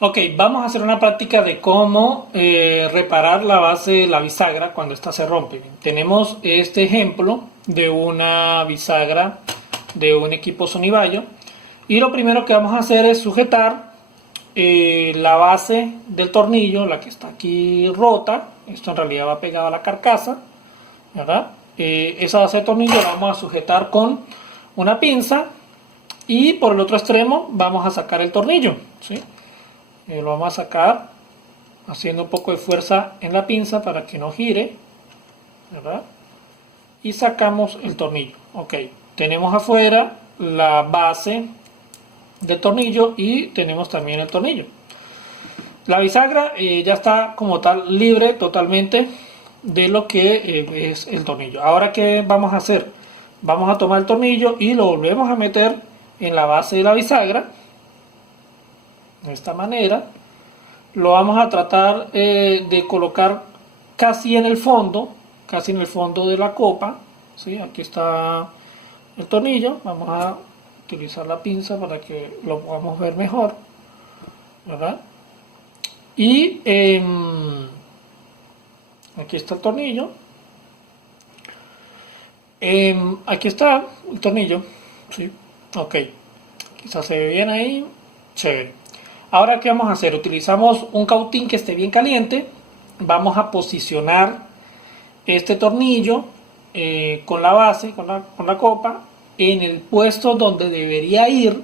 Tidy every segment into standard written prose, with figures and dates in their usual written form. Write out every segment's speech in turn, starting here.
Ok, vamos a hacer una práctica de cómo reparar la base de la bisagra cuando esta se rompe. Tenemos este ejemplo de una bisagra de un equipo Sony Vaio y lo primero que vamos a hacer es sujetar la base del tornillo, la que está aquí rota. Esto en realidad va pegado a la carcasa, ¿verdad? Esa base de tornillo la vamos a sujetar con una pinza y por el otro extremo vamos a sacar el tornillo, ¿sí? Lo vamos a sacar haciendo un poco de fuerza en la pinza para que no gire, ¿verdad? Y sacamos el tornillo. Ok, tenemos afuera la base del tornillo y tenemos también el tornillo. La bisagra ya está como tal libre totalmente de lo que es el tornillo. Ahora, ¿qué vamos a hacer? Vamos a tomar el tornillo y lo volvemos a meter en la base de la bisagra de esta manera. Lo vamos a tratar de colocar casi en el fondo de la copa, ¿sí? Aquí está el tornillo. Vamos a utilizar la pinza para que lo podamos ver mejor, ¿verdad? Y aquí está el tornillo. Aquí está el tornillo, ¿sí? Ok, quizás se ve bien ahí, chévere. Ahora, ¿qué vamos a hacer? Utilizamos un cautín que esté bien caliente. Vamos a posicionar este tornillo con la base, con la copa, en el puesto donde debería ir.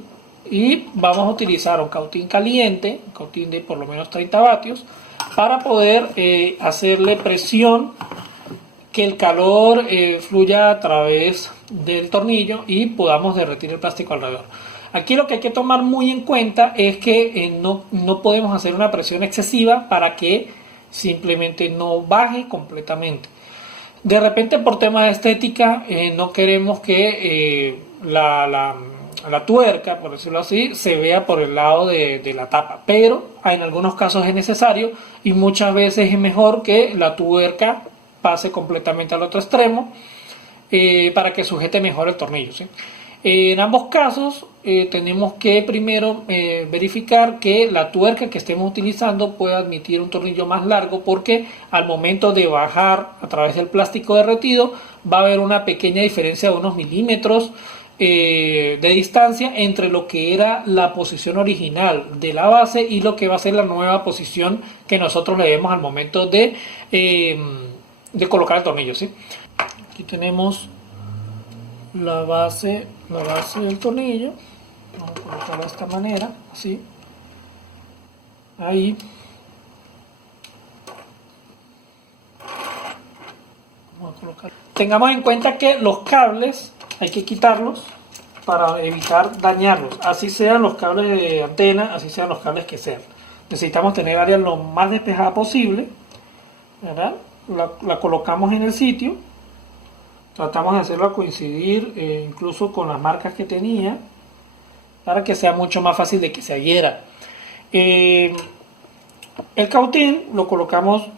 Y vamos a utilizar un cautín caliente, un cautín de por lo menos 30 vatios, para poder hacerle presión, que el calor fluya a través del tornillo y podamos derretir el plástico alrededor. Aquí lo que hay que tomar muy en cuenta es que no podemos hacer una presión excesiva para que simplemente no baje completamente. De repente, por tema de estética, no queremos que la tuerca, por decirlo así, se vea por el lado de la tapa, pero en algunos casos es necesario y muchas veces es mejor que la tuerca pase completamente al otro extremo para que sujete mejor el tornillo, ¿sí? En ambos casos tenemos que primero verificar que la tuerca que estemos utilizando pueda admitir un tornillo más largo, porque al momento de bajar a través del plástico derretido va a haber una pequeña diferencia de unos milímetros de distancia entre lo que era la posición original de la base y lo que va a ser la nueva posición que nosotros le demos al momento de colocar el tornillo, ¿sí? Aquí tenemos la base del tornillo. Vamos a colocarla de esta manera, así. Ahí. Vamos a colocar. Tengamos en cuenta que los cables hay que quitarlos para evitar dañarlos. Así sean los cables de antena, así sean los cables que sean. Necesitamos tener áreas lo más despejada posible, ¿verdad? La colocamos en el sitio. Tratamos de hacerlo coincidir incluso con las marcas que tenía, para que sea mucho más fácil de que se adhiera. El cautín lo colocamos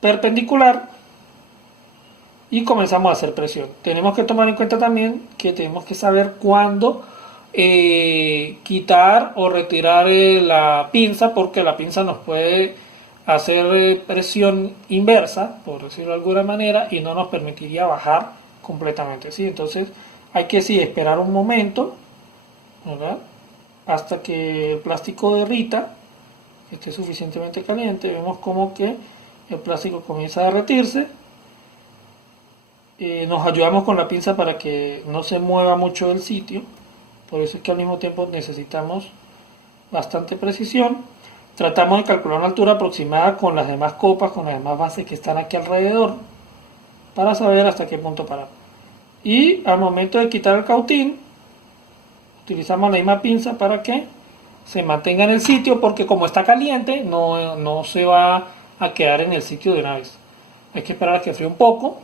perpendicular y comenzamos a hacer presión. Tenemos que tomar en cuenta también que tenemos que saber cuándo quitar o retirar la pinza, porque la pinza nos puede hacer presión inversa, por decirlo de alguna manera, y no nos permitiría bajar completamente, ¿sí? Entonces hay que esperar un momento, ¿verdad? Hasta que el plástico derrita, esté suficientemente caliente. Vemos como que el plástico comienza a derretirse. Nos ayudamos con la pinza para que no se mueva mucho del sitio. Por eso es que al mismo tiempo necesitamos bastante precisión. Tratamos de calcular una altura aproximada con las demás copas, con las demás bases que están aquí alrededor, para saber hasta qué punto parar. Y al momento de quitar el cautín, utilizamos la misma pinza para que se mantenga en el sitio, porque como está caliente no se va a quedar en el sitio de una vez. Hay que esperar a que fríe un poco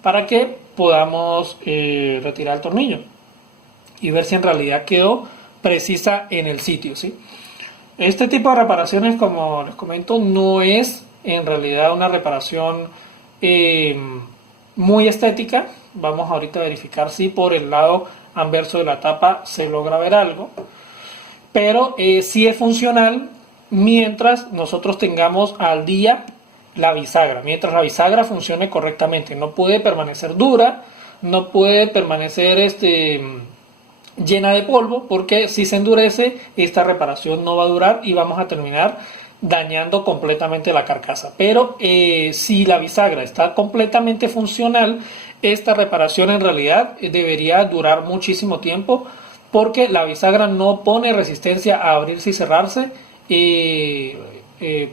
para que podamos retirar el tornillo y ver si en realidad quedó precisa en el sitio, ¿sí? Este tipo de reparaciones, como les comento, no es en realidad una reparación muy estética. Vamos ahorita a verificar si por el lado anverso de la tapa se logra ver algo. pero sí es funcional mientras nosotros tengamos al día la bisagra, mientras la bisagra funcione correctamente. No puede permanecer dura, no puede permanecer llena de polvo, porque si se endurece esta reparación no va a durar y vamos a terminar dañando completamente la carcasa. Pero si la bisagra está completamente funcional, esta reparación en realidad debería durar muchísimo tiempo, porque la bisagra no pone resistencia a abrirse y cerrarse,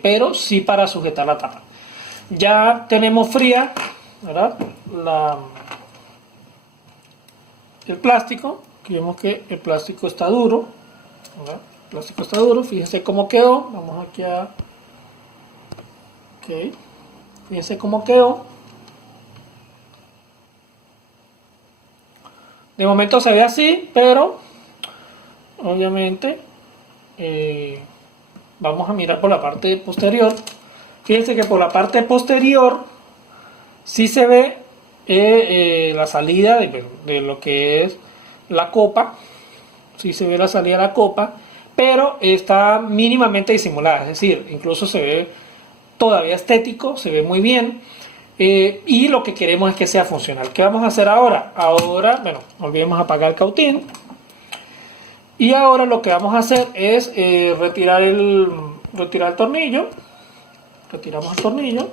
pero sí para sujetar la tapa. Ya tenemos fría, ¿verdad?, el plástico. Aquí vemos que el plástico está duro, ¿verdad? El plástico está duro, fíjense cómo quedó. Vamos aquí a... ok, fíjense cómo quedó. De momento se ve así, pero obviamente vamos a mirar por la parte posterior. Fíjense que por la parte posterior sí se ve la salida de lo que es la copa. Sí se ve la salida de la copa, pero está mínimamente disimulada, es decir, incluso se ve todavía estético, se ve muy bien. Y lo que queremos es que sea funcional. ¿Qué vamos a hacer ahora? Ahora, bueno, olvidemos apagar el cautín. Y ahora lo que vamos a hacer es retirar el tornillo. Retiramos el tornillo.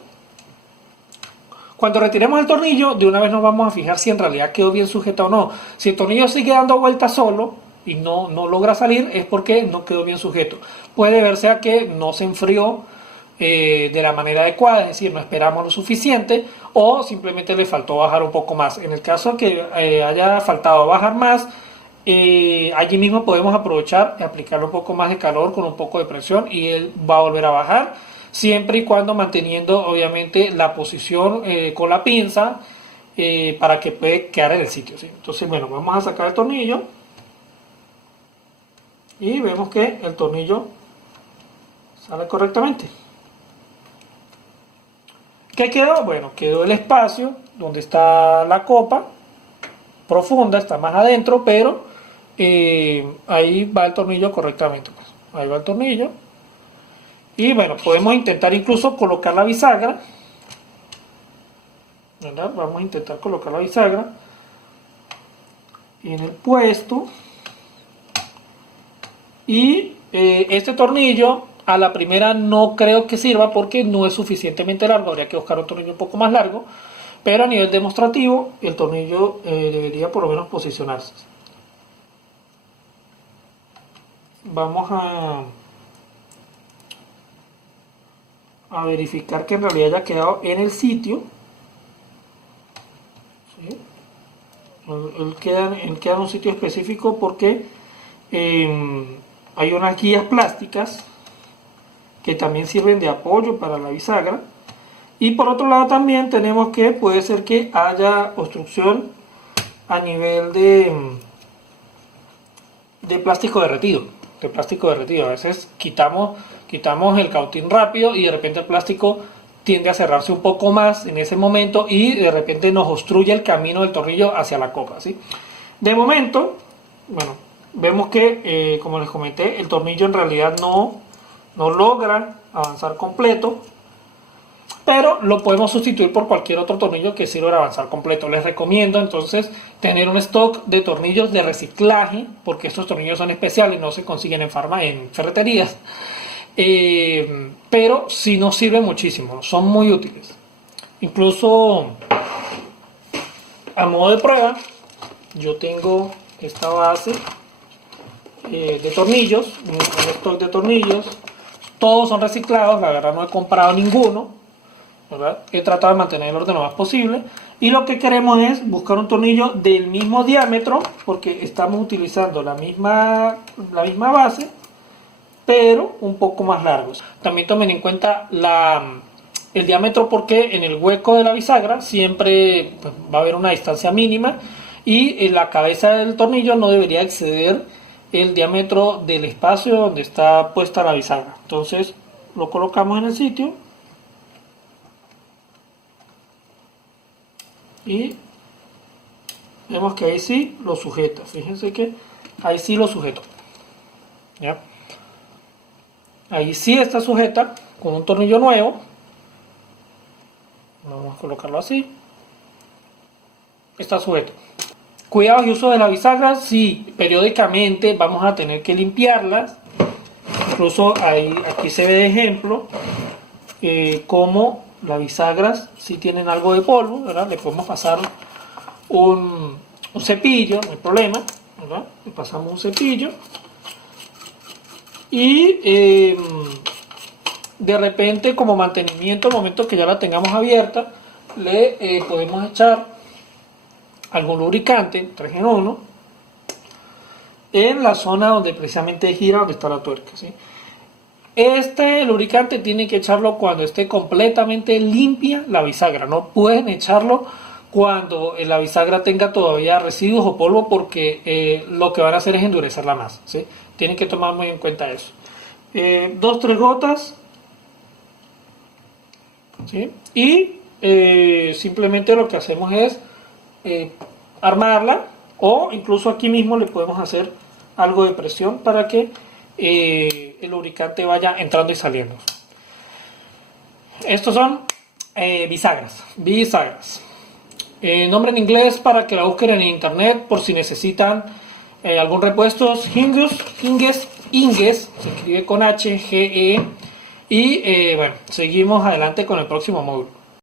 Cuando retiremos el tornillo, de una vez nos vamos a fijar si en realidad quedó bien sujeto o no. Si el tornillo sigue dando vueltas solo y no logra salir, es porque no quedó bien sujeto. Puede verse a que no se enfrió de la manera adecuada, es decir, no esperamos lo suficiente, o simplemente le faltó bajar un poco más. En el caso que haya faltado bajar más, allí mismo podemos aprovechar y aplicarle un poco más de calor con un poco de presión y él va a volver a bajar, siempre y cuando manteniendo obviamente la posición con la pinza para que pueda quedar en el sitio, ¿sí? Entonces, bueno, vamos a sacar el tornillo y vemos que el tornillo sale correctamente. ¿Qué quedó? Bueno, quedó el espacio donde está la copa profunda, está más adentro, pero ahí va el tornillo correctamente, pues. Ahí va el tornillo. Y bueno, podemos intentar incluso colocar la bisagra, ¿verdad? Vamos a intentar colocar la bisagra en el puesto. Y este tornillo a la primera no creo que sirva porque no es suficientemente largo, habría que buscar un tornillo un poco más largo, pero a nivel demostrativo el tornillo debería por lo menos posicionarse. Vamos a verificar que en realidad haya quedado en el sitio. ¿Sí? Él queda en un sitio específico porque hay unas guías plásticas que también sirven de apoyo para la bisagra. Y por otro lado también tenemos que puede ser que haya obstrucción a nivel de plástico derretido. A veces quitamos el cautín rápido y de repente el plástico tiende a cerrarse un poco más en ese momento y de repente nos obstruye el camino del tornillo hacia la copa, ¿sí? De momento, bueno, vemos que como les comenté, el tornillo en realidad no logra avanzar completo, pero lo podemos sustituir por cualquier otro tornillo que sirva para avanzar completo. Les recomiendo entonces tener un stock de tornillos de reciclaje, porque estos tornillos son especiales, no se consiguen en ferreterías, pero sí nos sirven muchísimo, son muy útiles. Incluso a modo de prueba, yo tengo esta base de tornillos, un stock de tornillos, todos son reciclados, la verdad no he comprado ninguno, ¿verdad? He tratado de mantener el orden lo más posible y lo que queremos es buscar un tornillo del mismo diámetro porque estamos utilizando la misma base pero un poco más largos. También tomen en cuenta el diámetro porque en el hueco de la bisagra siempre pues, va a haber una distancia mínima y en la cabeza del tornillo no debería exceder el diámetro del espacio donde está puesta la bisagra. Entonces lo colocamos en el sitio y vemos que ahí sí lo sujeta. Fíjense que ahí sí lo sujeto. ¿ya? Ahí sí está sujeta con un tornillo nuevo. Vamos a colocarlo así. Está sujeto. Cuidados y uso de la bisagra, sí, periódicamente vamos a tener que limpiarlas. Incluso aquí se ve de ejemplo cómo las bisagras si tienen algo de polvo, ¿verdad? Le podemos pasar un cepillo, no hay problema, ¿verdad? Le pasamos un cepillo y de repente, como mantenimiento, al momento que ya la tengamos abierta, le podemos echar algún lubricante 3 en 1 en la zona donde precisamente gira, donde está la tuerca, ¿sí? Este lubricante tiene que echarlo cuando esté completamente limpia la bisagra. No pueden echarlo cuando la bisagra tenga todavía residuos o polvo, porque lo que van a hacer es endurecerla más, ¿sí? Tienen que tomar muy en cuenta eso. 2-3 gotas, ¿sí? Y simplemente lo que hacemos es armarla, o incluso aquí mismo le podemos hacer algo de presión para que el lubricante vaya entrando y saliendo. Estos son bisagras. Nombre en inglés para que la busquen en internet por si necesitan algún repuesto. Hinges, se escribe con H, G, E. Y bueno, seguimos adelante con el próximo módulo.